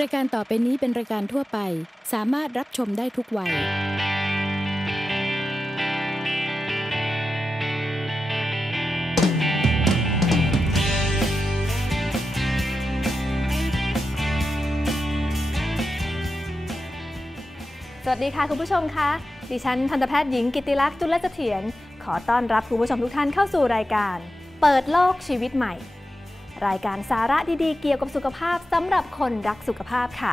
รายการต่อไปนี้เป็นรายการทั่วไป สามารถรับชมได้ทุกวัย สวัสดีค่ะคุณผู้ชมคะ ดิฉันทันตแพทย์หญิงกิติลักษณ์จุลเสถียรขอต้อนรับคุณผู้ชมทุกท่านเข้าสู่รายการ เปิดโลกชีวิตใหม่ รายการสาระดีๆ เกี่ยวกับสุขภาพสำหรับคนรักสุขภาพค่ะ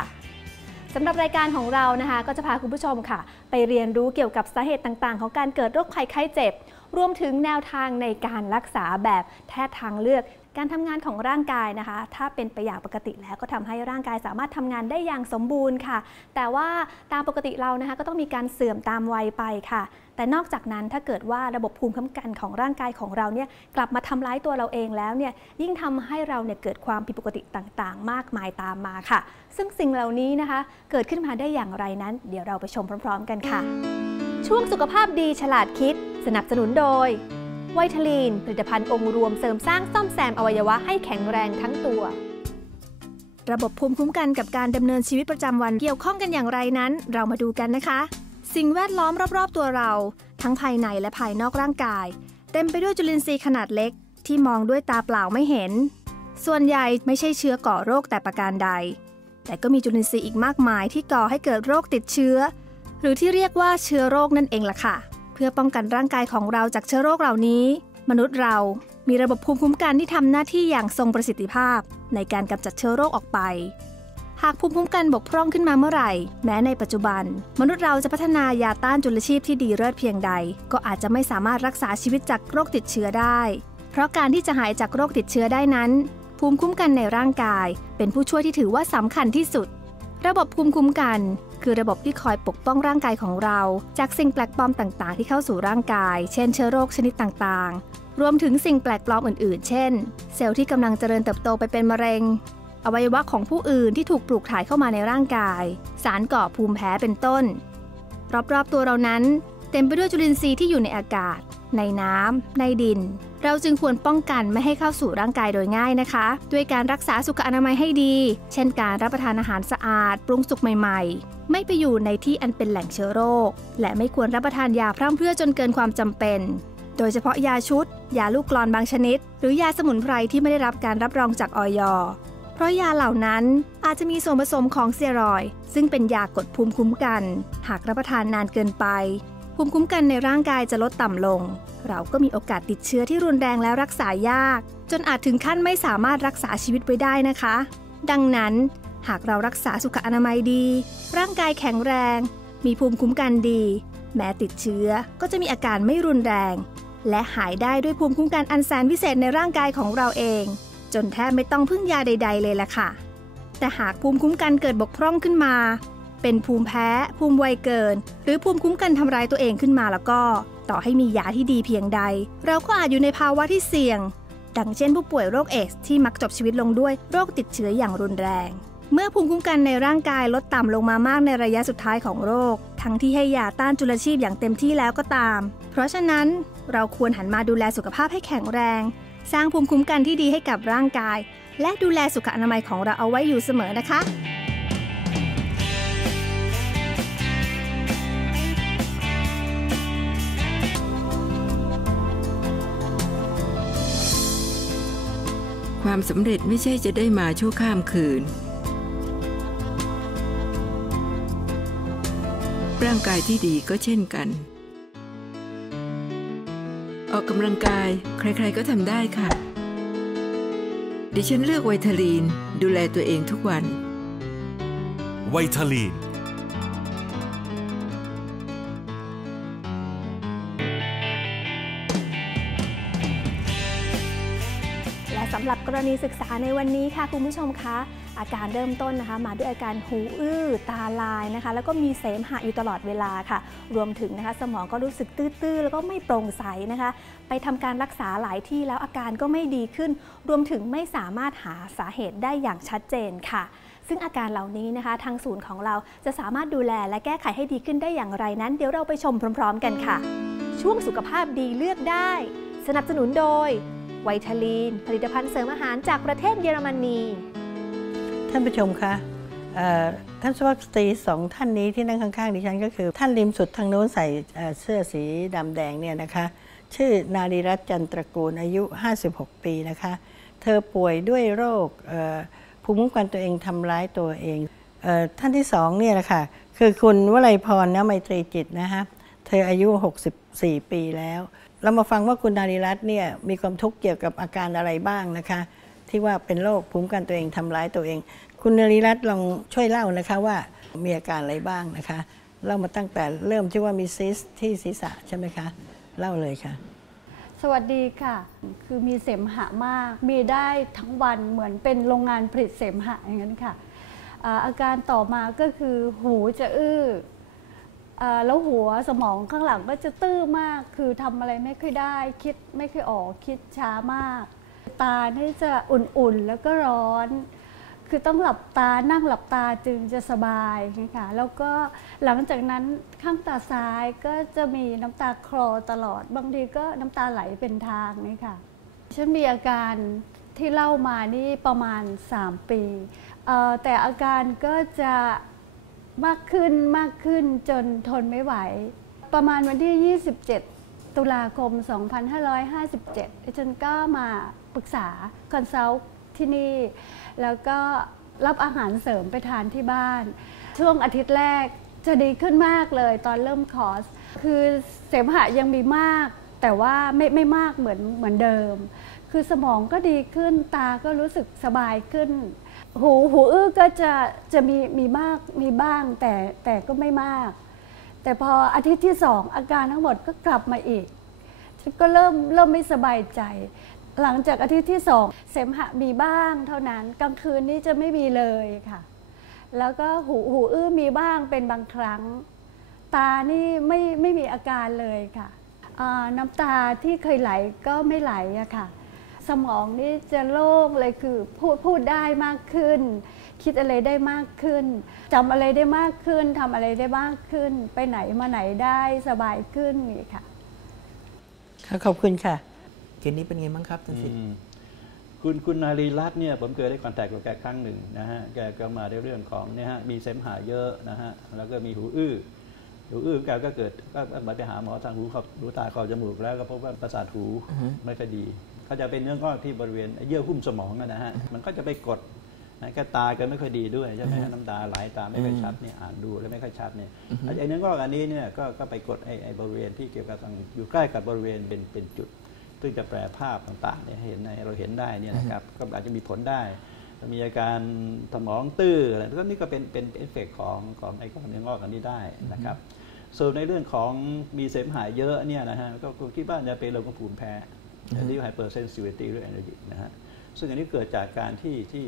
สำหรับรายการของเรานะคะ ก็จะพาคุณผู้ชมค่ะ ไปเรียนรู้เกี่ยวกับสาเหตุต่างๆ ของการเกิดโรคภัยไข้เจ็บ รวมถึงแนวทางในการรักษาแบบแพทย์ทางเลือก การทำงานของร่างกายนะคะ ถ้าเป็นไปอย่างปกติแล้วก็ทำให้ร่างกายสามารถทำงานได้อย่างสมบูรณ์ค่ะ แต่ว่าตามปกติเรานะคะก็ต้องมีการเสื่อมตามวัยไปค่ะแต่นอกจากนั้นถ้าเกิดว่าระบบภูมิคุ้มกันของร่างกายของเราเนี่ยกลับมาทำร้ายตัวเราเองแล้วเนี่ยยิ่งทำให้เราเนี่ยเกิดความผิดปกติต่างๆ มากมายตามมาค่ะ ซึ่งสิ่งเหล่านี้นะคะ เกิดขึ้นมาได้อย่างไรนั้น เดี๋ยวเราไปชมพร้อม ๆ กันค่ะ ช่วงสุขภาพดีฉลาดคิด สนับสนุนโดยไวทาลีน ผลิตภัณฑ์องค์รวมเสริมสร้างซ่อมแซมอวัยวะให้แข็งแรงทั้งตัว ระบบภูมิคุ้มกันกับการดำเนินชีวิตประจำวันเกี่ยวข้องกันอย่างไรนั้น เรามาดูกันนะคะ สิ่งแวดล้อมรอบๆตัวเรา ทั้งภายในและภายนอกร่างกาย เต็มไปด้วยจุลินทรีย์ขนาดเล็ก ที่มองด้วยตาเปล่าไม่เห็น ส่วนใหญ่ไม่ใช่เชื้อก่อโรคแต่ประการใด แต่ก็มีจุลินทรีย์อีกมากมายที่ก่อให้เกิดโรคติดเชื้อ หรือที่เรียกว่าเชื้อโรคนั่นเองล่ะค่ะ เพื่อป้องกันร่างกายของเราจากเชื้อโรคเหล่านี้ มนุษย์เรามีระบบภูมิคุ้มกันที่ทำหน้าที่อย่างทรงประสิทธิภาพ ในการกำจัดเชื้อโรคออกไป หากภูมิคุ้มกันบกพร่องขึ้นมาเมื่อไหร่ แม้ในปัจจุบัน มนุษย์เราจะพัฒนายาต้านจุลชีพที่ดีเลิศเพียงใด ก็อาจจะไม่สามารถรักษาชีวิตจากโรคติดเชื้อได้ เพราะการที่จะหายจากโรคติดเชื้อได้นั้น ภูมิคุ้มกันในร่างกาย เป็นผู้ช่วยที่ถือว่าสำคัญที่สุด ระบบภูมิคุ้มกัน คือระบบที่คอยปกป้องร่างกายของเรา จากสิ่งแปลกปลอมต่างๆ ที่เข้าสู่ร่างกาย เช่นเชื้อโรคชนิดต่างๆ รวมถึงสิ่งแปลกปลอมอื่นๆ เช่น เซลล์ที่กำลังเจริญเติบโตไปเป็นมะเร็ง อวัยวะของผู้อื่นที่ถูกปลูกถ่ายเข้ามาในร่างกาย สารก่อภูมิแพ้เป็นต้น รอบๆตัวเรานั้น เต็มไปด้วยจุลินทรีย์ที่อยู่ในอากาศ ในน้ำในดิน เราจึงควรป้องกันไม่ให้เข้าสู่ร่างกายโดยง่ายนะคะ ด้วยการรักษาสุขอนามัยให้ดี เช่นการรับประทานอาหารสะอาด ปรุงสุกใหม่ๆ ไม่ไปอยู่ในที่อันเป็นแหล่งเชื้อโรค และไม่ควรรับประทานยาพร่ำเพรื่อจนเกินความจำเป็น โดยเฉพาะยาชุด ยาลูกกลอนบางชนิด หรือยาสมุนไพรที่ไม่ได้รับการรับรองจากออยเพราะยาเหล่านั้นอาจจะมีส่วนผสมของเตียรอย ซึ่งเป็นยากดภูมิคุ้มกัน หากรับประทานนานเกินไป ภูมิคุ้มกันในร่างกายจะลดต่ำลง เราก็มีโอกาสติดเชื้อที่รุนแรงแล้วรักษายาก จนอาจถึงขั้นไม่สามารถรักษาชีวิตไว้ได้นะคะ ดังนั้น หากเรารักษาสุขอนามัยดี ร่างกายแข็งแรง มีภูมิคุ้มกันดี แม้ติดเชื้อก็จะมีอาการไม่รุนแรง และหายได้ด้วยภูมิคุ้มกันอันแสนวิเศษในร่างกายของเราเอง จนแทบไม่ต้องพึ่งยาใด ๆ เลยล่ะค่ะแต่หากภูมิคุ้มกันเกิดบกพร่องขึ้นมา เป็นภูมิแพ้ ภูมิไวเกิน หรือภูมิคุ้มกันทำร้ายตัวเองขึ้นมาแล้วก็ ต่อให้มียาที่ดีเพียงใด เราก็อาจอยู่ในภาวะที่เสี่ยง ดังเช่นผู้ป่วยโรคเอสที่มักจบชีวิตลงด้วยโรคติดเชื้ออย่างรุนแรง เมื่อภูมิคุ้มกันในร่างกายลดต่ำลงมามากในระยะสุดท้ายของโรค ทั้งที่ให้ยาต้านจุลชีพอย่างเต็มที่แล้วก็ตาม เพราะฉะนั้นเราควรหันมาดูแลสุขภาพให้แข็งแรง สร้างภูมิคุ้มกันที่ดีให้กับร่างกาย และดูแลสุขอนามัยของเราเอาไว้อยู่เสมอนะคะ ความสำเร็จไม่ใช่จะได้มาชั่วข้ามคืน ร่างกายที่ดีก็เช่นกัน ออกกำลังกายใครๆก็ทำได้ค่ะ ดิฉันเลือกไวทาลีนดูแลตัวเองทุกวัน ไวทาลีนำหรับกรณีศึกษาในวันนี้ค่ะคุณผู้ชมคะอาการเริ่มต้นนะคะ มาด้วยอาการหูอื้อตาลายนะคะ แล้วก็มีเสมหะอยู่ตลอดเวลาค่ะ รวมถึงนะคะ สมองก็รู้สึกตื้อๆ แล้วก็ไม่โปร่งใสนะคะ ไปทำการรักษาหลายที่แล้วอาการก็ไม่ดีขึ้น รวมถึงไม่สามารถหาสาเหตุได้อย่างชัดเจนค่ะ ซึ่งอาการเหล่านี้นะคะ ทางศูนย์ของเราจะสามารถดูแลและแก้ไขให้ดีขึ้นได้อย่างไรนั้น เดี๋ยวเราไปชมพร้อม ๆ กันค่ะ ช่วงสุขภาพดีเลือกได้ สนับสนุนโดย ไวทาลีน ผลิตภัณฑ์เสริมอาหารจากประเทศเยอรมนี ท่านผู้ชมคะท่านสุภาพสตรีสองท่านนี้ที่นั่งข้างๆดิฉันก็คือ ท่านริมสุดทางโน้นใส่เสื้อสีดำแดงเนี่ยนะคะ ชื่อนารีรัตน์จันตระกูลอายุ 56 ปีนะคะ เธอป่วยด้วยโรคภูมิคุ้มกันตัวเองทำร้ายตัวเองออท่านที่สองเนี่ยนะค่ะคือคุณวลัยพรนะไมตรีจิตนะคะเธออายุ 64 ปีแล้ว เรามาฟังว่าคุณนารีรัตน์เนี่ยมีความทุกข์เกี่ยวกับอาการอะไรบ้างนะคะ ที่ว่าเป็นโรคภูมิคุ้มกันตัวเองทำร้ายตัวเอง คุณนารีรัตน์ลองช่วยเล่านะคะว่ามีอาการอะไรบ้างนะคะเล่ามาตั้งแต่เริ่มที่ว่ามีซิสที่ศีรษะใช่ไหมคะเล่าเลยค่ะ สวัสดีค่ะ คือมีเสมหะมาก มีได้ทั้งวันเหมือนเป็นโรงงานผลิตเสมหะอย่างนั้นค่ะอาการต่อมาก็คือหูจะอื้อ แล้วหัวสมองข้างหลังก็จะตื้อมาก คือทำอะไรไม่ค่อยได้ คิดไม่ค่อยออก คิดช้ามาก ตานี่จะอุ่นๆแล้วก็ร้อน คือต้องหลับตานั่งหลับตาจึงจะสบายนะคะแล้วก็หลังจากนั้นข้างตาซ้ายก็จะมีน้ำตาคลอตลอด บางทีก็น้ำตาไหลเป็นทางนี่ค่ะฉันมีอาการที่เล่ามานี่ประมาณ 3 ปี แต่อาการก็จะ มากขึ้นมากขึ้นจนทนไม่ไหว ประมาณวันที่ 27 ตุลาคม 2557ฉันก็มาปรึกษาคอนซัลท์ที่นี่ แล้วก็รับอาหารเสริมไปทานที่บ้าน ช่วงอาทิตย์แรกจะดีขึ้นมากเลยตอนเริ่มคอร์ส คือเสมหะยังมีมาก แต่ว่าไม่ไม่มากเหมือนเหมือนเดิม คือสมองก็ดีขึ้นตาก็รู้สึกสบายขึ้น หูหูอื้อก็จะจะมีมีมากมีบ้างแต่แต่ก็ไม่มาก แต่พออาทิตย์ที่สองอาการทั้งหมดก็กลับมาอีกฉันก็เริ่มเริ่มไม่สบายใจ หลังจากอาทิตย์ที่สองเสมหะมีบ้างเท่านั้นกลางคืนนี้จะไม่มีเลยค่ะ แล้วก็หูหูอื้อมีบ้างเป็นบางครั้ง ตานี่ไม่ไม่มีอาการเลยค่ะน้ำตาที่เคยไหลก็ไม่ไหลอะค่ะ สมองนี่จะโล่งเลยคือพูดพูดได้มากขึ้น คิดอะไรได้มากขึ้นจำอะไรได้มากขึ้นทำอะไรได้มากขึ้น ไปไหนมาไหนได้สบายขึ้นนี่ค่ะค่ะขอบคุณค่ะเกณฑ์นี้เป็นไงบ้างครับท่านสิทธิ์อืมคุณคุณนารีรัตน์เนี่ยผมเคยได้คอนแทคกับแกครั้งหนึ่งนะฮะแกก็มาในเรื่องของเนี่ยฮะมีเสมหะเยอะนะฮะแล้วก็มีหูอื้อหูอื้อแกก็เกิดก็ก็ไปหาหมอทางหูเขาหูตาคอจมูกแล้วก็พบว่าประสาทหูไม่ค่อยดี เขาจะเป็นเนื้องอกที่บริเวณเยื่อหุ้มสมองอะนะฮะมันก็จะไปกดนะก็ตาก็ไม่ค่อยดีด้วยใช่ไหมฮะน้ำตาไหลตาไม่ค่อยชัดเนี่ยอ่านดูแล้วไม่ค่อยชัดเนี่ยไอ้เนื้องอกอันนี้เนี่ยก็ก็ไปกดไอ้ไอ้บริเวณที่เกี่ยวกับทางอยู่ใกล้กับบริเวณเป็นเป็นจุด ซึ่งจะแปลภาพต่างๆเนี่ยให้เห็นในเราเห็นได้เนี่ยนะครับก็อาจจะมีผลได้ มีอาการสมองตื้ออะไรก็นี่ก็เป็นเป็นเอฟเฟกต์ของของไอ้ก้อนเนื้องอกอันนี้ได้นะครับ ส่วนในเรื่องของมีเสมหะเยอะเนี่ยนะฮะก็ก็คิดว่าจะเป็นโรคภูมิแพ้อันนี้ไฮ เปอร์เซนซิ i ิตี้หรือ allergic นะฮะซึ่งอันนี้เกิดจากการที่ที่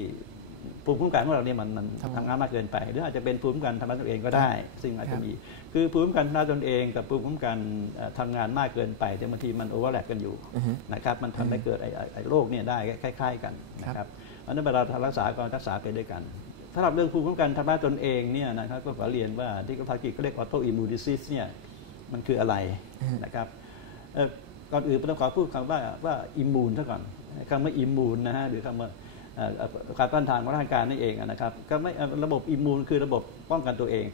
ภูมิคุ้มกันของเราเนี่ยมันมันทำงานมากเกินไป หรืออาจจะเป็นภูมิคุ้มกันทำร้ายตนเองก็ได้ ซึ่งอาจจะมีคือภูมิคุ้มกันทำร้ายตนเองกับภูมิคุ้มกันเอ่อทำงานมากเกินไปแต่บางทีมันโอเวอร์แลปกันอยู่อือฮึนะครับมันทำให้เกิดไอ้ไอ้ไอ้โรคเนี่ยได้คล้าย ๆ กันนะครับอันนั้นเวลารักษาก็รักษาไปด้วยกันสำหรับเรื่องภูมิคุ้มกันทำร้ายตนเองเนี่ยนะครับก็ขอเรียนว่าที่ภาษาอังกฤษก็เรียกออโตอิมมูดิซิสเนี่ยมันคืออะไรนะครับ ก่อนอื่นต้องขอพูดคำว่าว่าอิมมูนซะก่อนคำว่าอิมมูนนะฮะหรือคำว่าเอ่อเอ่อการต้านทานของร่างกายนั่นเองนะครับก็ไม่ระบบอิมมูนคือระบบป้องกันตัวเอง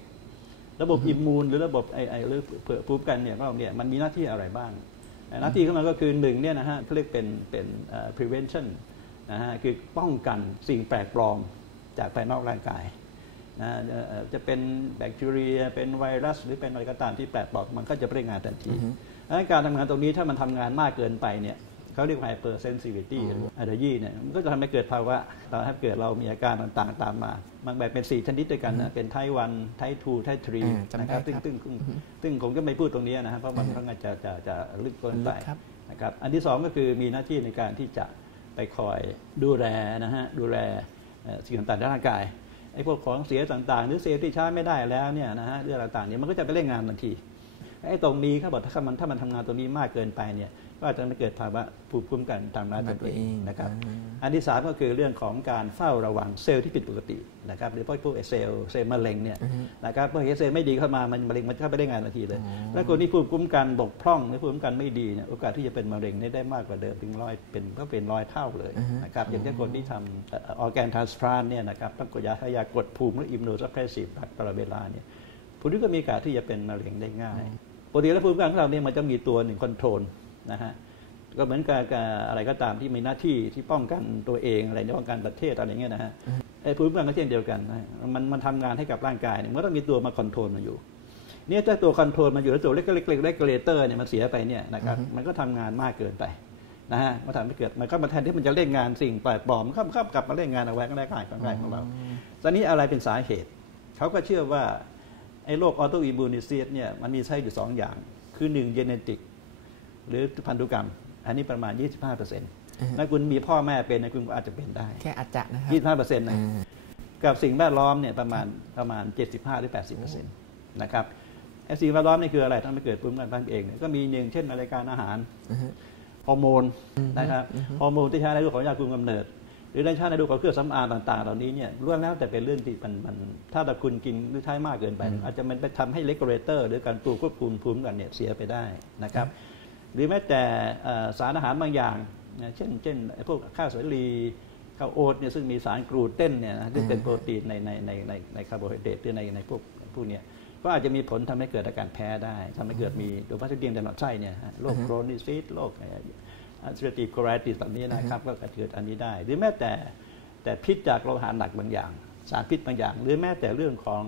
ระบบอิมมูนหรือระบบไอไอหรือเผื่อภูมิกันเนี่ยเราเนี่ยมันมีหน้าที่อะไรบ้าง หน้าที่ของมันก็คือหนึ่งเนี่ยนะฮะเขาเรียกเป็นเป็น prevention นะฮะคือป้องกันสิ่งแปลกปลอมจากภายนอกร่างกายนะจะเป็นแบคทีเรียเป็นไวรัส หรือเป็นอะไรก็ตามที่แปลกปลอมมันก็จะไม่ได้งานทันทีดัง นั้นการทำงานตรงนี้ถ้ามันทำงานมากเกินไปเนี่ยเขาเรียก hyper sensitivity หรือ allergy เนี่ยมันก็จะทำให้เกิดภาวะทำให้เกิดเรามีอาการต่างๆ ตามมา มันแบ่งเป็น 4 ชนิดด้วยกันนะเป็นไทวันไททูไททรีอ่าจำได้นะครับซึ่งครับซึ่งซึ่งซึ่งผมก็ไม่พูดตรงนี้นะฮะเพราะมันค่อนข้างจะจะจะลึกเกินไปลึกครับนะครับอันที่สองก็คือมีหน้าที่ในการที่จะไปคอยดูแลนะฮะดูแลเอ่อสิ่งต่างๆในร่างกายไอ้พวกของเสียต่างๆ หรือเซลล์ที่ใช้ไม่ได้แล้วเนี่ยนะฮะเรื่องต่างๆเนี่ยมันก็จะไปเล่นงานทันที ไอ้ตรงนี้ครับบอกถ้ามันถ้ามันทำงานตรงนี้มากเกินไปเนี่ยก็อาจจะไม่เกิดภาวะภูมิคุ้มกันทางร้ายตัวเองนะครับอ่าอันที่สามก็คือเรื่องของการเฝ้าระวังเซลล์ที่ผิดปกตินะครับหรือพวกพวกเซลล์เซลล์มะเร็งเนี่ยนะครับพอเห็นเซลล์ไม่ดีเข้ามามันมะเร็งมันเข้าไปได้งานทันทีเลย แล้วคนที่ภูมิคุ้มกันบกพร่องหรือภูมิคุ้มกันไม่ดีเนี่ยโอกาสที่จะเป็นมะเร็งเนี่ยได้มากกว่าเดิมเป็นร้อยเป็นก็เป็นร้อยเท่าเลยนะครับอย่างเช่นคนที่ทำออแกนทรานสพลานเนี่ยนะครับต้องกดยาให้ยากดภูมิหรืออิมโนซัพเพรสซีฟตลอดเวลาเนี่ยผู้นี้ก็มีโอกาสที่จะเป็นมะเร็งได้ง่าย ปกติแล้วภูมิคุ้มกันของเราเนี่ยมันจะมีตัวหนึ่งคอนโทรลนะฮะก็เหมือนกับกับอะไรก็ตามที่มีหน้าที่ที่ป้องกันตัวเองอะไรเนี่ยป้องกันประเทศอะไรอย่างเงี้ยนะฮะไอ้ภูมิคุ้มกันก็เช่นเดียวกันนะมันมันทำงานให้กับร่างกายเนี่ยมันก็ต้องมีตัวมาคอนโทรลมันอยู่เนี่ยถ้าตัวคอนโทรลมันอยู่แล้วตัวเล็กๆเล็กๆเล็กเลเตอร์เนี่ยมันเสียไปเนี่ยนะครับมันก็ทำงานมากเกินไปนะฮะมันทำให้เกิดมันก็มาแทนที่มันจะเล่นงานสิ่งแปลกปลอมมันก็กลับมาเล่นงานเอาไว้ก็ได้กายของร่างกายของเราตอนนี้อะไรเป็นสาเหตุเขาก็เชื่อว่า ไอ้โรคออโตอิมูนิซีสเนี่ยมันมีใช่อยู่สองอย่าง คือหนึ่งเจเนติกหรือพันธุกรรม อันนี้ประมาณ 25เปอร์เซ็นต์ถ้าคุณมีพ่อแม่เป็นนะคุณก็อาจจะเป็นได้ แค่อาจจะนะครั25เปอร์เซ็นต์นะกับสิ่งแวดล้อมเนี่ยประมาณประมาณ 75หรือ80เปอร์เซ็นต์นะครับไอ้สิ่งแวดล้อมนี่คืออะไรทำให้เกิดภูมิคุ้มกันบ้านเองเนี่ยก็มีหนึ่งเช่นรายการอาหารฮอร์โมนนะครับฮอร์โมนที่ใช้ในรูปของยาคุมกำเนิด หรือในชาติในรูปของเครื่องสำอางต่างๆ เหล่านี้เนี่ยล้วนแล้วแต่เป็นเรื่องที่มันมันถ้าแต่คุณกินหรือใช้มากเกินไป อาจจะมันไปทำให้เลกูเลเตอร์ หรือการปลูกควบคุมภูมิคุ้มกันเนี่ยเสียไปได้นะครับ หรือแม้แต่เอ่อสารอาหารบางอย่างนะเช่น เช่นไอ้พวกข้าวสาลีข้าวโอ๊ตเนี่ยซึ่งมีสารกลูเตนเนี่ยนะที่เป็นโปรตีนในในในในในคาร์โบไฮเดรตหรือในในพวกพวกเนี้ยก็อาจจะมีผลทำให้เกิดอาการแพ้ได้ทำให้เกิดมีโดยเฉพาะที่เดียมในลำไส้เนี่ยฮะโรคโครนิซิสโรค อัลเซอร์ติฟโคไรติสแบบนี้นะครับก็เกิดอันนี้ได้ หรือแม้แต่แต่พิษจากโลหะหนักบางอย่าง สารพิษบางอย่าง หรือแม้แต่เรื่องของ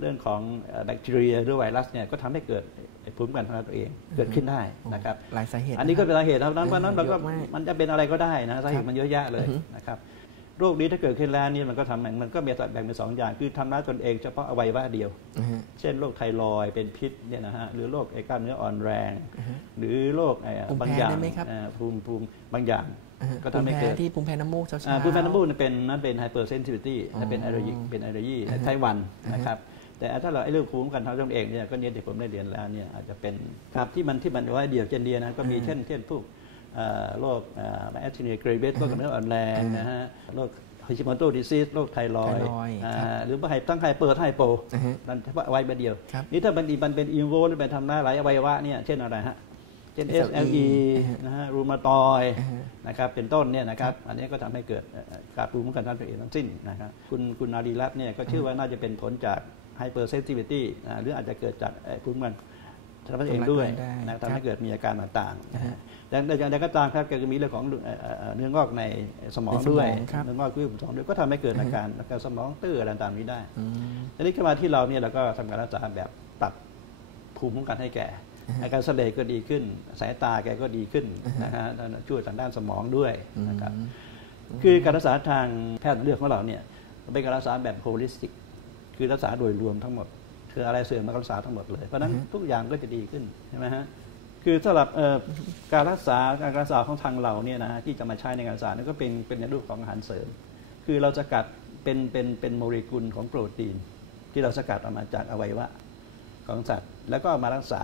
เรื่องของเอ่อแบคทีเรียหรือไวรัสเนี่ยก็ทำให้เกิดไอ้ภูมิคุ้มกันของเราตัวเองเกิดขึ้นได้นะครับหลายสาเหตุ อันนี้ก็เป็นะสาเหตุเท่านั้นเพราะฉะนั้นเราก็เยอะมากมันจะเป็นอะไรก็ได้นะสาเหครัตุบมันเยอะแยะเลยอือฮึนะครับ โรคนี้ถ้าเกิดขึ้นแล้วนี่มันก็ทำมันก็มีแบ่งเป็นสองอย่าง คือทำร้ายตนเองเฉพาะอวัยวะเดียวอือฮึเช่นโรคไทรอยด์เป็นพิษเนี่ยนะฮะหรือโรคไอ้กล้ามเนื้ออ่อนแรง หรือโรคไอ้ภูมิแพ้บางอย่างได้ไหมครับอ่าภูมิภูมิบางอย่างอือฮึก็ทำให้ภูมิเกิแพ้ดที่ภูมิแพ้น้ำมูกเช้าอ่าๆภูมิแพ้น้ำมูกเนี่ยเป็นนั่นเป็นไฮเปอร์เซนซิทิวิตี้อ๋อเป็นอะไรเป็นอะไรยี่อือฮึไข้หวันนะครับแต่ถ้าเราไอ้เรื่องภูมิคุ้มกันทางตนเองเนี่ยก็เนี่ยที่ผมได้เรียนแล้วเนี่ยอาจจะเป็นครับที่มันที่มันว่าเดี่ยวเจนเดียนะก็มีเช่นเช่นพวกเอ่อ โรคแอสติเนียเกรเบสโรคกล้ามเนื้ออ่อนแรงนะฮะโรคฮิชิโมโตดิซิสโรคไทรอยด์ไทรอยด์อ่าครับหรือว่าไฮทั้งไฮเปอร์ทั้งไฮโปอือฮึนั่นเฉพาะอวัยวะเดียวครับนี่ถ้ามันมันเป็นอินโวหรือไปทำร้ายหลายอวัยวะเนี่ยเช่นอะไรฮะเช่น SLE SLE อือฮึนะฮะรูมาตอยด์อือฮึนะครับเป็นต้นเนี่ยนะครับอันนี้ก็ทำให้เกิดเอ่อการภูมิคุ้มกันทางตัวเองทั้งสิ้นนะครับคุณคุณนารีรัตน์เนี่ยก็เชื่อว่าน่าจะเป็นผลจากไฮเปอร์เซนซิ i ิตี้หรืออาจจะเกิดจากเอ่อภูมิคุ้มกันทางตัวเองด้วยได้นะครัทำบให้เกิดมีอาการต่างๆอ่าฮะ แต่แต่อย่างไรก็ตามครับก็จะมีเรื่องของเอ่อเอ่อเอ่อเนื้องอกในสมองด้วยในสมองครับเนื้องอกที่สมองด้วยก็ทำให้เกิดอาการอาการสมองตื้ออะไรต่างๆนี้ได้อืมทีนี้ขึ้นมาที่เราเนี่ยเราก็ทำการรักษาแบบปรับภูมิคุ้มกันให้แก่อาการเสลดก็ดีขึ้น สายตาแกก็ดีขึ้นนะฮะช่วยทางด้านสมองด้วยนะครับคือการรักษาทางแพทย์เลือกของเราเนี่ยเป็นการรักษาแบบโฮลิสติก คือรักษาโดยรวมทั้งหมดคืออะไรเสื่อมมารักษาทั้งหมดเลย เพราะฉะนั้นทุกอย่างก็จะดีขึ้นใช่ไหมฮะ คือสำหรับเอ่อการรักษาการรักษาของทางเราเนี่ยนะฮะที่จะมาใช้ในการรักษานี่ก็เป็นเป็นในรูปของอาหารเสริม คือเราสกัดเป็นเป็นเป็นโมเลกุลของโปรตีน ที่เราสกัดออกมาจากอวัยวะของสัตว์ แล้วก็เอามารักษา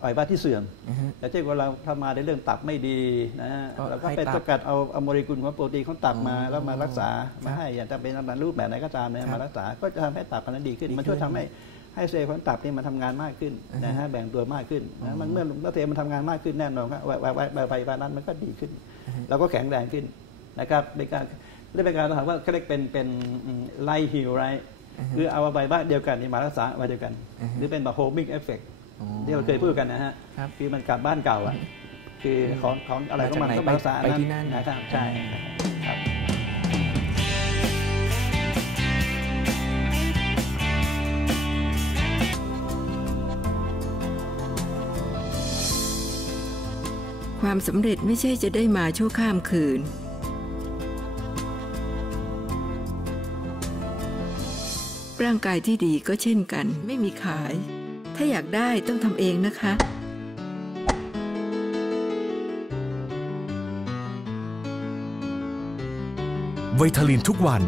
อวัยวะที่เสื่อมอือฮึแต่เช่นว่าเราทำมาในเรื่องตับไม่ดีนะฮะก็เราก็ให้ไปตับสกัดเอาเอาโมเลกุลของโปรตีนของตับมาอ๋อแล้วมารักษาครับมาให้อย่างจะเป็นรูปแบบไหนก็ตามเนี่ยครับมารักษาก็จะทำให้ตับมันดีขึ้นดีมันช่วยขึ้ทำนให้ ให้เซลล์ของตับนี่มันทำงานมากขึ้นนะฮะแบ่งตัวมากขึ้นนะมันเมื่อเมื่อเซลล์มันทำงานมากขึ้นแน่นอนครับไวไวไวไวไวไวนั้นมันก็ดีขึ้น เราก็แข็งแรงขึ้นนะครับเป็นการเรียกเป็นการถามว่าเขาเรียกเป็นเป็นไลฮิลไรคือเอาใบบ้าเดียวกันนี่มารักษาไว้เดียวกัน หรือเป็นแบบโฮมิ g เอฟเฟกอ๋อที่เราเคยพูดกันนะฮะครับคือมันกลับบ้านเก่าอะคือของของอะไรก็มันมาจากก็ไหนมารักษาไปที่นั่นนะครับใช่ ความสำเร็จไม่ใช่จะได้มาชั่วข้ามคืน ร่างกายที่ดีก็เช่นกัน ไม่มีขาย ถ้าอยากได้ต้องทำเองนะคะ ไวทาลินทุกวัน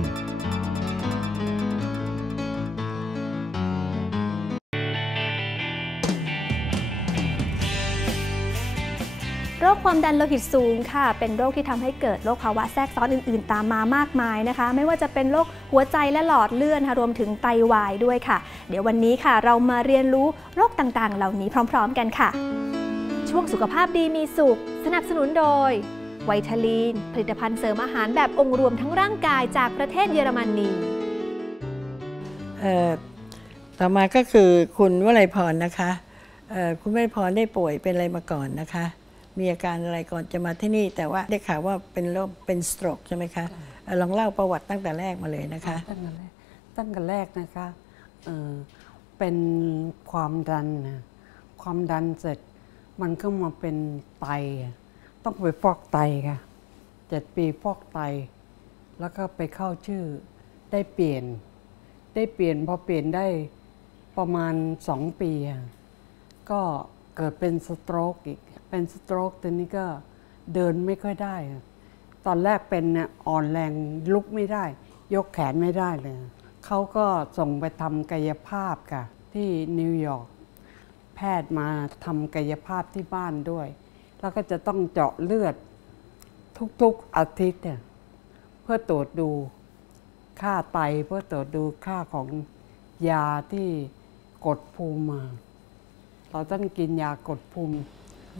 ความดันโลหิตสูงค่ะ เป็นโรคที่ทำให้เกิดโรคภาวะแทรกซ้อนอื่น ๆ ตามมามากมายนะคะ ไม่ว่าจะเป็นโรคหัวใจและหลอดเลือดรวมถึงไตวายด้วยค่ะ เดี๋ยววันนี้ค่ะ เรามาเรียนรู้โรคต่างๆ เหล่านี้พร้อม ๆ กันค่ะ ช่วงสุขภาพดีมีสุข สนับสนุนโดยไวทาลีน ผลิตภัณฑ์เสริมอาหารแบบองค์รวมทั้งร่างกายจากประเทศเยอรมนีต่อมาก็คือคุณวลัยพรนะคะคุณวลัยพรได้ป่วยเป็นอะไรมาก่อนนะคะ มีอาการอะไรก่อนจะมาที่นี่ แต่ว่าได้ข่าวว่าเป็นโรคเป็นสโตรกใช่ไหมคะเอ่อลองเล่าประวัติตั้งแต่แรกมาเลยนะคะตั้งแต่แรกตั้งแต่แรกนะคะเอ่อเป็นความดันนะความดันเสร็จมันก็มาเป็นไตอะต้องไปฟอกไตค่ะเจ็ดปีฟอกไต แล้วก็ไปเข้าชื่อได้เปลี่ยน ได้เปลี่ยนพอเปลี่ยนได้ประมาณสองปีอะก็เกิดเป็นสโตรกอีก เป็นสโตรกตอนนี้ก็เดินไม่ค่อยได้ ตอนแรกเป็นเนี่ยอ่อนแรงลุกไม่ได้ ยกแขนไม่ได้เลย เขาก็ส่งไปทำกายภาพค่ะ ที่นิวยอร์กแพทย์มาทำกายภาพที่บ้านด้วย แล้วก็จะต้องเจาะเลือดทุกๆอาทิตย์เนี่ยเพื่อตรวจดูค่าไตเพื่อตรวจดูค่าของยาที่กดภูมิมา เราต้องกินยากดภูมิ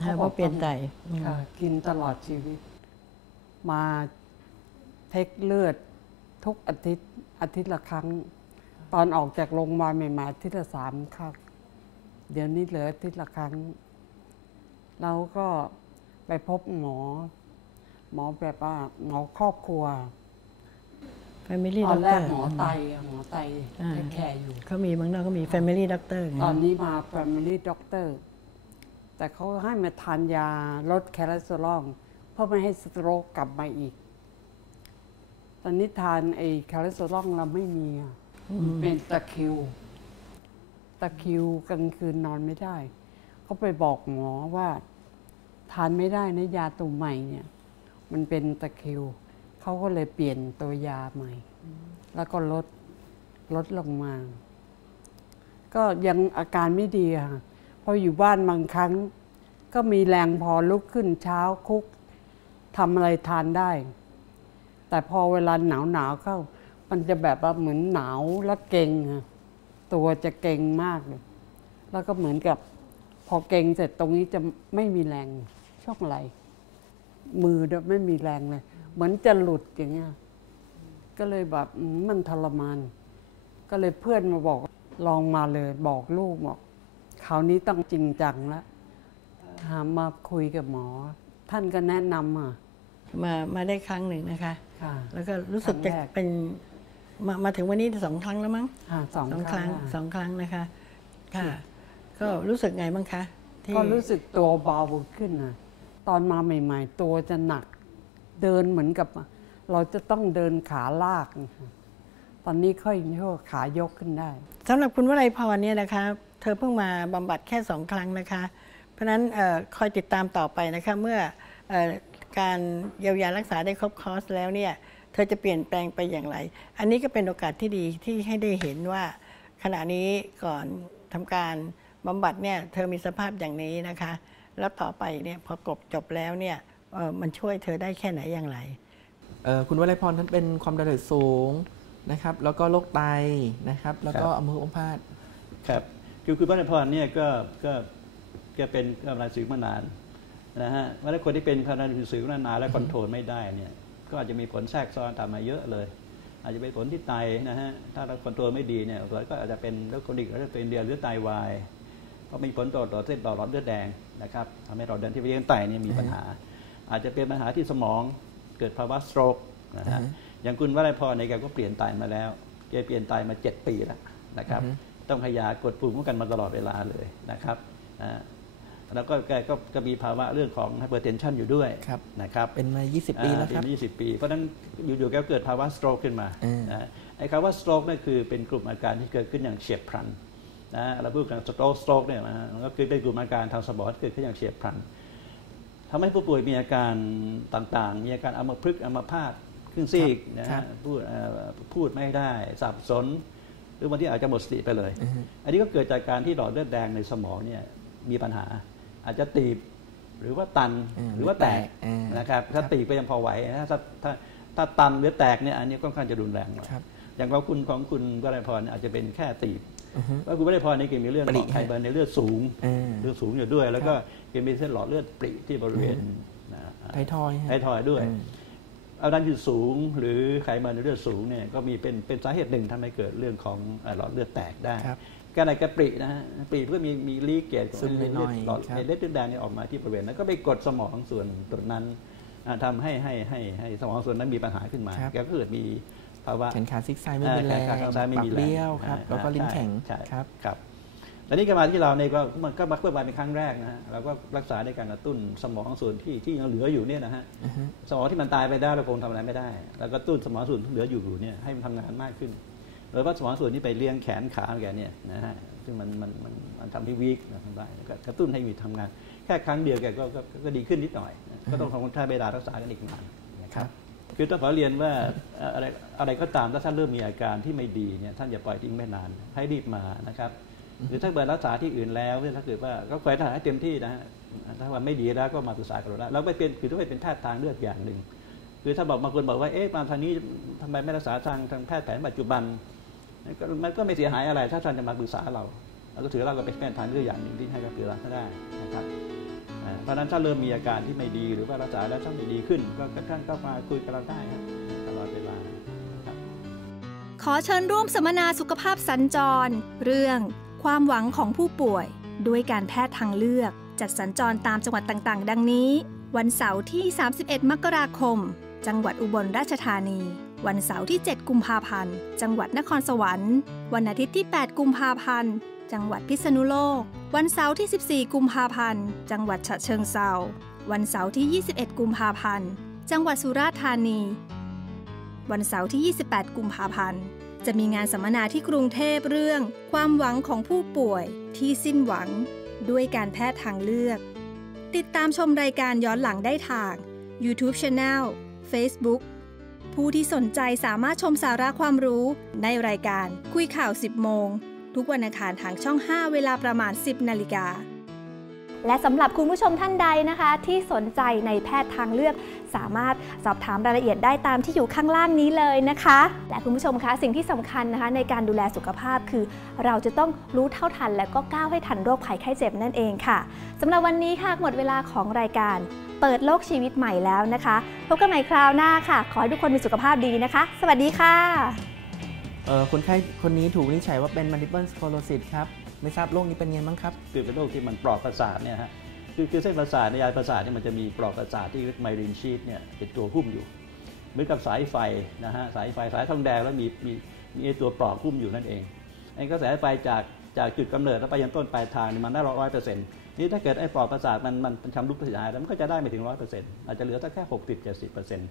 เพราะเปลี่ยนไตค่ะกินตลอดชีวิต มาเทคเลือดทุกอาทิตย์อาทิตย์ละครั้ง ตอนออกจากโรงพยาบาลใหม่ๆอาทิตย์ละสามครั้งเดี๋ยวนี้เหลืออาทิตย์ละครั้ง เราก็ไปพบหมอ หมอแบบว่าหมอครอบครัว Family ตอนแรก Doctor หมอไตอะหมอไตอ่า แคร์อยู่ เขามีบางนอกก็มี Family Doctor ไงตอนนี้มา Family Doctor แต่เขาให้มาทานยาลดแคลสเตอรอลเพื่อไม่ให้สโตรกกลับมาอีก ตอนนี้ทานไอ้แคลสเตอรอลเราไม่มีเป็นตะคิว ตะคิวกลางคืนนอนไม่ได้ เขาไปบอกหมอว่า ทานไม่ได้นะยาตัวใหม่เนี่ย มันเป็นตะคิว เขาก็เลยเปลี่ยนตัวยาใหม่ แล้วก็ลดลดลงมา ก็ยังอาการไม่ดีค่ะ พออยู่บ้านบางครั้ง ก็มีแรงพอลุกขึ้นเช้าคุกทำอะไรทานได้ แต่พอเวลาหนาวหนาวเข้า มันจะแบบว่าเหมือนหนาวแล้วเกร็งตัวจะเกร็งมากเลยแล้วก็เหมือนกับพอเกร็งเสร็จตรงนี้จะไม่มีแรงช่องไหลมือไม่มีแรงเลย เหมือนจะหลุดอย่างเงี้ยก็เลยแบบมันทรมาน ก็เลยเพื่อนมาบอกลองมาเลยบอกลูกบอก คราวนี้ต้องจริงจังแล้วหามาคุยกับหมอ ท่านก็แนะนำอะมามาได้ครั้งหนึ่งนะคะ ค่ะ แล้วก็รู้สึกครั้จะงแรกเป็นมามาถึงวันนี้สองครั้งแล้วมั้งค่ะสองสองครั้งะสองครั้งนะคะ ค่ะ ก็รู้สึกไงบ้างคะที่ก็รู้สึกตัวเบาขึ้นนะตอนมาใหม่ ๆ ตัวจะหนัก เดินเหมือนกับ เราจะต้องเดินขาลากนะคะ ตอนนี้ค่อยโยกขายกขึ้นได้สำหรับคุณวลัยพรเนี่ยนะคะ เธอเพิ่งมาบำบัดแค่สองครั้งนะคะ เพราะฉะนั้นเอ่อคอยติดตามต่อไปนะคะเมื่อเออการเยียวยารักษาได้ครบคอร์สแล้วเนี่ยเธอจะเปลี่ยนแปลงไปอย่างไร อันนี้ก็เป็นโอกาสที่ดีที่ให้ได้เห็นว่าขณะนี้ก่อนทำการบำบัดเนี่ยเธอมีสภาพอย่างนี้นะคะ แล้วต่อไปเนี่ยพอกบจบแล้วเนี่ยเอ่อมันช่วยเธอได้แค่ไหนอย่างไรเอ่อคุณวลัยพรท่านเป็นความดันโลหิตสูง นะครับ แล้วก็โรคไตนะครับ แล้วก็ครับอัมพฤกษ์อัมพาตครับคือคุณพระนพรเนี่ยก็ก็แกเป็นความดันสูงมานานนะฮะเวลาคนที่เป็นความดันสูงนานๆแล้วคอนโทรลไม่ได้เนี่ยก็อาจจะมีผลแทรกซ้อนตามมาเยอะเลย อาจจะเป็นผลที่ไตนะฮะถ้าเราคอนโทรลไม่ดีเนี่ยก็อาจจะเป็นโรคโคนิกหรือเป็นเดียหรือไตวายก็มีผลต่อต่อเส้นต่อหลอดเลือดแดงนะครับทำให้หลอดเลือดที่ไปเลี้ยงไตเนี่ยมีปัญหา อาจจะเป็นปัญหาที่สมองเกิดภาวะสโตรกนะฮะ อย่างคุณวลัยพรเนี่ยแกก็เปลี่ยนไตมาแล้วแกเปลี่ยนไตมาเจ็ดปีแล้วนะครับ ต้องพยายากดภูมิคุ้มกันมาตลอดเวลาเลยนะครับอ่าแล้วก็แกก็ก็มีภาวะเรื่องของ hypertension อยู่ด้วยครับนะครับเป็นมา 20 ปีแล้วครับอ่าเป็น20 ปี เพราะฉะนั้นอยู่ๆแกก็เกิดภาวะ stroke ขึ้นมาอืมนะไอ้คำว่า stroke นี่คือเป็นกลุ่มอาการที่เกิดขึ้นอย่างเฉียบพลันนะเราพูดกัน stroke stroke เนี่ยนะมันก็คือเป็นกลุ่มอาการทางสมองที่เกิดขึ้นอย่างเฉียบพลันทำให้ผู้ป่วยมีอาการต่างๆ มีอาการอัมพฤกษ์อัมพาต ครึ่งซีกนะครัฮะบพูดเอ่อพูดไม่ได้สับสน หรือบางทีอาจจะหมดสติไปเลย อันนี้ก็เกิดจากการที่หลอดเลือดแดงในสมองเนี่ยมีปัญหา อาจจะตีบหรือว่าตันอ่าหรือว่าแตกหรือแตกอ่านนะครับถ้าตีบก็ยังพอไหวนะถ้าถ้าถ้าตันหรือแตกเนี่ยอันนี้ค่อนข้างจะรุนแรงหน่อยครับอย่างของคุณของคุณวรัยพรอาจจะเป็นแค่ตีบอือฮึว่าคุณวรัยพรนี่แกมีเรื่องปริของไขมันในเลือดสูงอ่าเลือดสูงอยู่ด้วย แล้วก็แกมีเส้นหลอดเลือดปริที่บริเวณนะไทยทอยฮะไทยทอยด้วยอืมเอา ดันคือสูง หรือไขมันในเลือดสูงเนี่ยก็มีเป็นเป็นสาเหตุหนึ่งทำให้เกิดเรื่องของเอ่อหลอดเลือดแตกได้ครับการไหนกระปรินะฮะปริเพื่อมีมีลีเกตซึมน้อยๆหลอดครับเลือดแดงเนี่ยออกมาที่บริเวณนั้นก็ไปกดสมองส่วนตรงนั้นอ่าทำให้ให้ให้ให้สมองส่วนนั้นมีปัญหาขึ้นมาครับแกก็เกิดมีภาวะแขนขาซิกไซด์ไม่มีแรงแขนขาข้างซ้ายไม่มีปากแรงเบี้ยวครับอ่าแล้วก็ลิ้นแข็งใช่ครับครับ แล้วนี่ก็มาที่เราเนี่ยก็มันก็มาเพื่อมาเป็นครั้งแรกนะฮะเราก็รักษาในการกระตุ้นสมองส่วนที่ที่ยังเหลืออยู่เนี่ยนะฮะอือฮึสมองที่มันตายไปได้เราคงทำอะไรไม่ได้แล้วก็ตุ้นสมองส่วนที่เหลืออยู่เนี่ยให้มันทำงานมากขึ้นโดยเฉพาะสมองส่วนที่ไปเลี้ยงแขนขาแกเนี่ยนะฮะซึ่งมันมันมันมันทำให้วีกนะทำได้แล้วก็กระตุ้นให้มีทำงาน แค่ครั้งเดียวแกก็ก็ก็ดีขึ้นนิดหน่อยนะก็ต้องคงใช้เวลารักษากันอีกนานนะครับคือต้องขอเรียนว่าเอ่ออะไรอะไรก็ตามถ้าท่านเริ่มมีอาการที่ไม่ดีเนี่ยท่านอย่าปล่อยทิ้งไม่นานให้รีบมานะครับ หรือถ้าเกิดรักษาที่อื่นแล้วเนี่ยถ้าเกิดว่าก็คอยรักษาให้เต็มที่นะฮะถ้าว่าไม่ดีแล้วก็มาปรึกษากับเราได้เราไม่เป็นคือต้องไปเป็นแพทย์ทางเลือกอย่างหนึ่งคือถ้าบอกบางคนบอกว่าเอ๊ะมาทางนี้ทำไมไม่รักษาทางทางแพทย์แผนปัจจุบันก็มันก็ไม่เสียหายอะไร ถ้าท่านจะมาปรึกษาเราเราก็ถือเราก็เป็นแพทย์ทางเลือกอย่างหนึ่งที่ให้กับเราก็ได้นะครับอ่าเพราะฉะนั้นถ้าเริ่มมีอาการที่ไม่ดีหรือว่ารักษาแล้วท่านไม่ดีขึ้นก็ก็ท่านก็มาคุยกับเราได้ครับตลอดเวลาครับขอเชิญร่วมสัมมนาสุขภาพสัญจร เรื่อง ความหวังของผู้ป่วย ด้วยการแพทย์ทางเลือก จัดสัญจรตามจังหวัดต่างๆ ดังนี้ วันเสาร์ที่ 31 มกราคม จังหวัดอุบลราชธานี วันเสาร์ที่ 7 กุมภาพันธ์ จังหวัดนครสวรรค์ วันอาทิตย์ที่ 8 กุมภาพันธ์ จังหวัดพิษณุโลก วันเสาร์ที่ 14 กุมภาพันธ์ จังหวัดฉะเชิงเทราวันเสาร์ที่ 21 กุมภาพันธ์ จังหวัดสุราษฎร์ธานี วันเสาร์ที่ 28 กุมภาพันธ์ จะมีงานสัมมนาที่กรุงเทพเรื่อง ความหวังของผู้ป่วยที่สิ้นหวัง ด้วยการแพทย์ทางเลือก ติดตามชมรายการย้อนหลังได้ทาง YouTube Channel Facebook ผู้ที่สนใจสามารถชมสาระความรู้ในรายการคุยข่าว 10 โมง ทุกวันอังคารทางช่อง 5 เวลาประมาณ 10 นาฬิกา และสำหรับคุณผู้ชมท่านใดนะคะ ที่สนใจในแพทย์ทางเลือก สามารถสอบถามรายละเอียดได้ตามที่อยู่ข้างล่างนี้เลยนะคะ และคุณผู้ชมคะสิ่งที่สำคัญนะคะ ในการดูแลสุขภาพคือ เราจะต้องรู้เท่าทันและก็ก้าวให้ทันโรคภัยไข้เจ็บนั่นเองค่ะสำหรับวันนี้ค่ะหมดเวลาของรายการ เปิดโลกชีวิตใหม่แล้วนะคะพบกันใหม่คราวหน้าค่ะ ขอให้ทุกคนมีสุขภาพดีนะคะ สวัสดีค่ะคนไข้คนนี้ถูกวินิจฉัยว่าเป็น multiple sclerosis ครับ ไม่ทราบโรคนี้เป็นไงบ้างครับ คือเป็นโรคที่มันปลอกประสาทเนี่ยฮะคือคือเส้นประสาทในยายประสาทเนี่ยมันจะมีปลอกประสาทที่เรียกไมลินชีตเนี่ยเป็นตัวหุ้มอยู่เหมือนกับสายไฟนะฮะสายไฟสายทองแดงแล้วมีมีมีตัวปลอกหุ้มอยู่นั่นเองไอ้กระแสไฟจากจากจุดกำเนิดแล้วไปยังต้นปลายทางเนี่ยมันได้ร้อยเปอร์เซ็นต์นี่ถ้าเกิดไอ้ปลอกประสาทมันมันมันชำรุดเสียหายแล้วมันก็จะได้ไม่ถึงร้อยเปอร์เซ็นต์อาจจะเหลือสักแค่หกสิบเจ็ดสิบเปอร์เซ็นต์